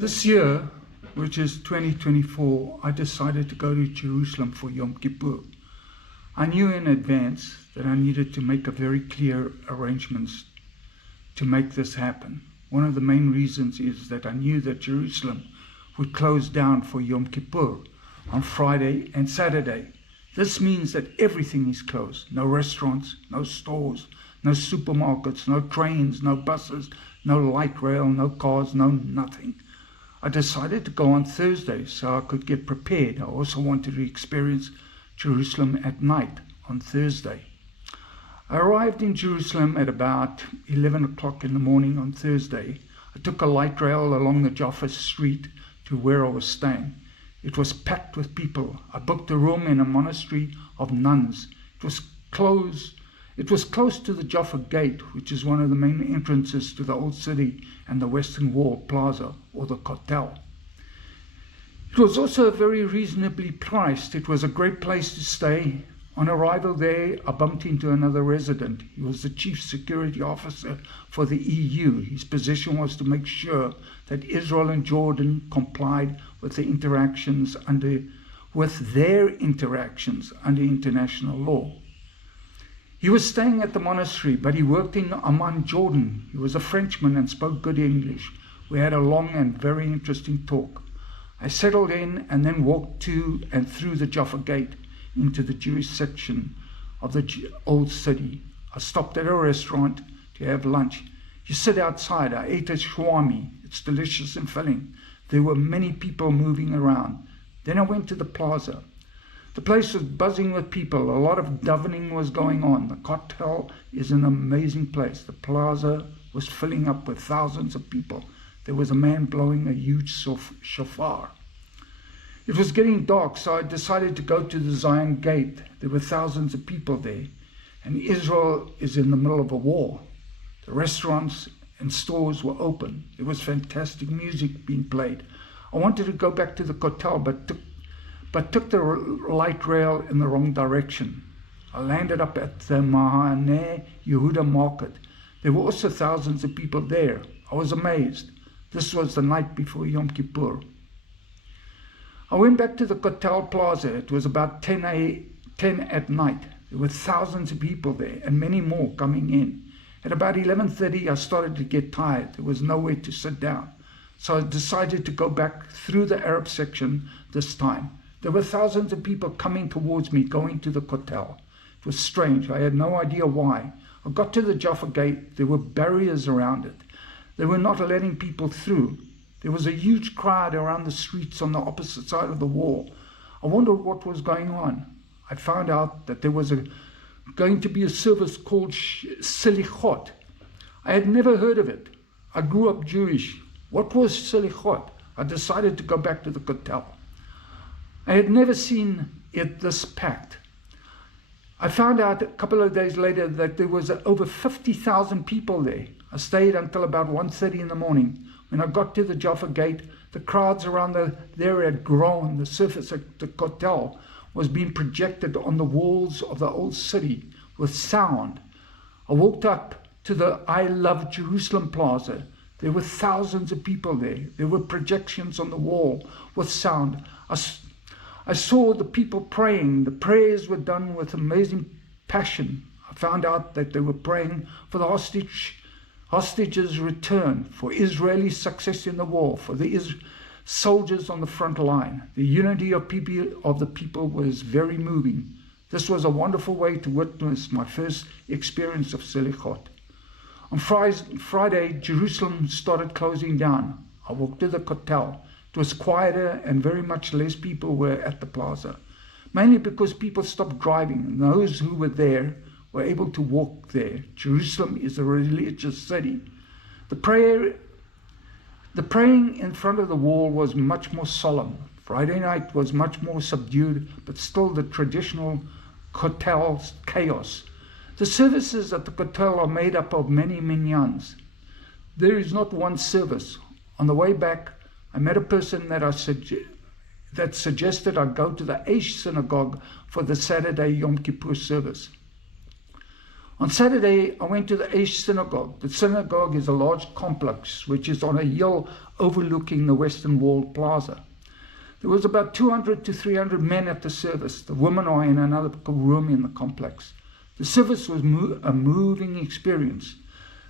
This year, which is 2024, I decided to go to Jerusalem for Yom Kippur. I knew in advance that I needed to make a very clear arrangements to make this happen. One of the main reasons is that I knew that Jerusalem would close down for Yom Kippur on Friday and Saturday. This means that everything is closed. No restaurants, no stores, no supermarkets, no trains, no buses, no light rail, no cars, no nothing. I decided to go on Thursday so I could get prepared. I also wanted to experience Jerusalem at night on Thursday. I arrived in Jerusalem at about 11 o'clock in the morning on Thursday. I took a light rail along the Jaffa Street to where I was staying. It was packed with people. I booked a room in a monastery of nuns. It was close to the Jaffa Gate, which is one of the main entrances to the Old City and the Western Wall Plaza, or the Kotel. It was also very reasonably priced. It was a great place to stay. On arrival there, I bumped into another resident. He was the chief security officer for the EU. His position was to make sure that Israel and Jordan complied with their interactions under international law. He was staying at the monastery, but he worked in Amman, Jordan. He was a Frenchman and spoke good English. We had a long and very interesting talk. I settled in and then walked to and through the Jaffa Gate into the Jewish section of the Old City. I stopped at a restaurant to have lunch. You sit outside. I ate a shawarma. It's delicious and filling. There were many people moving around. Then I went to the plaza. The place was buzzing with people. A lot of davening was going on. The Kotel is an amazing place. The plaza was filling up with thousands of people. There was a man blowing a huge shofar. It was getting dark, so I decided to go to the Zion Gate. There were thousands of people there, and Israel is in the middle of a war. The restaurants and stores were open. There was fantastic music being played. I wanted to go back to the Kotel, but took the light rail in the wrong direction. I landed up at the Mahane Yehuda market. There were also thousands of people there. I was amazed. This was the night before Yom Kippur. I went back to the Kotel Plaza. It was about 10 at night. There were thousands of people there and many more coming in. At about 11:30, I started to get tired. There was nowhere to sit down. So I decided to go back through the Arab section this time. There were thousands of people coming towards me, going to the Kotel. It was strange. I had no idea why. I got to the Jaffa Gate. There were barriers around it. They were not letting people through. There was a huge crowd around the streets on the opposite side of the wall. I wondered what was going on. I found out that there was going to be a service called Selichot. I had never heard of it. I grew up Jewish. What was Selichot? I decided to go back to the Kotel. I had never seen it this packed. I found out a couple of days later that there was over 50,000 people there. I stayed until about 1:30 in the morning. When I got to the Jaffa Gate, the crowds around there had grown. The surface of the Kotel was being projected on the walls of the Old City with sound. I walked up to the I Love Jerusalem Plaza. There were thousands of people there. There were projections on the wall with sound. I saw the people praying. The prayers were done with amazing passion. I found out that they were praying for the hostages' return, for Israeli success in the war, for the soldiers on the front line. The unity of the people was very moving. This was a wonderful way to witness my first experience of Selichot. On Friday, Jerusalem started closing down. I walked to the Kotel. It was quieter and very much less people were at the plaza, mainly because people stopped driving and those who were there were able to walk there. Jerusalem is a religious city. The praying in front of the wall was much more solemn. Friday night was much more subdued, but still the traditional Kotel chaos. The services at the Kotel are made up of many minyans. There is not one service. On the way back, I met a person that suggested I go to the Aish synagogue for the Saturday Yom Kippur service. On Saturday, I went to the Aish synagogue. The synagogue is a large complex which is on a hill overlooking the Western Wall Plaza. There was about 200 to 300 men at the service. The women are in another room in the complex. The service was a moving experience.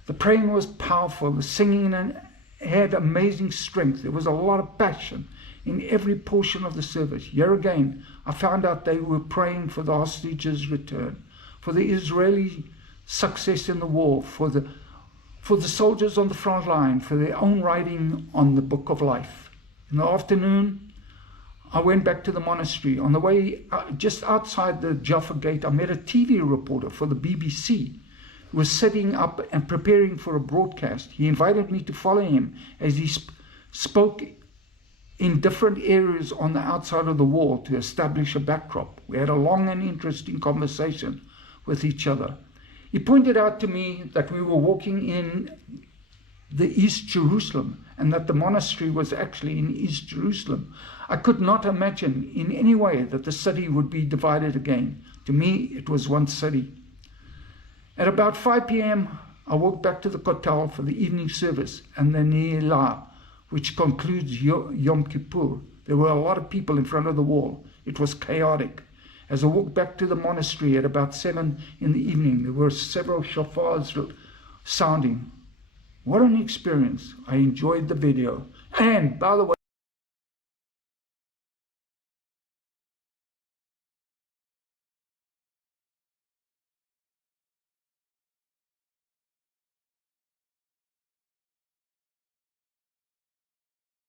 The praying was powerful. The singing had amazing strength. There was a lot of passion in every portion of the service. Here again, I found out they were praying for the hostages' return, for the Israeli success in the war, for the soldiers on the front line, for their own writing on the book of life. In the afternoon, I went back to the monastery. On the way, just outside the Jaffa Gate, I met a TV reporter for the BBC who was setting up and preparing for a broadcast. He invited me to follow him as he spoke in different areas on the outside of the wall to establish a backdrop. We had a long and interesting conversation with each other. He pointed out to me that we were walking in the East Jerusalem and that the monastery was actually in East Jerusalem. I could not imagine in any way that the city would be divided again. To me, it was one city. At about 5 p.m., I walked back to the kotel for the evening service and the Ne'ilah, which concludes Yom Kippur. There were a lot of people in front of the wall. It was chaotic. As I walked back to the monastery at about 7 in the evening, there were several shofars sounding. What an experience. I enjoyed the video. And by the way,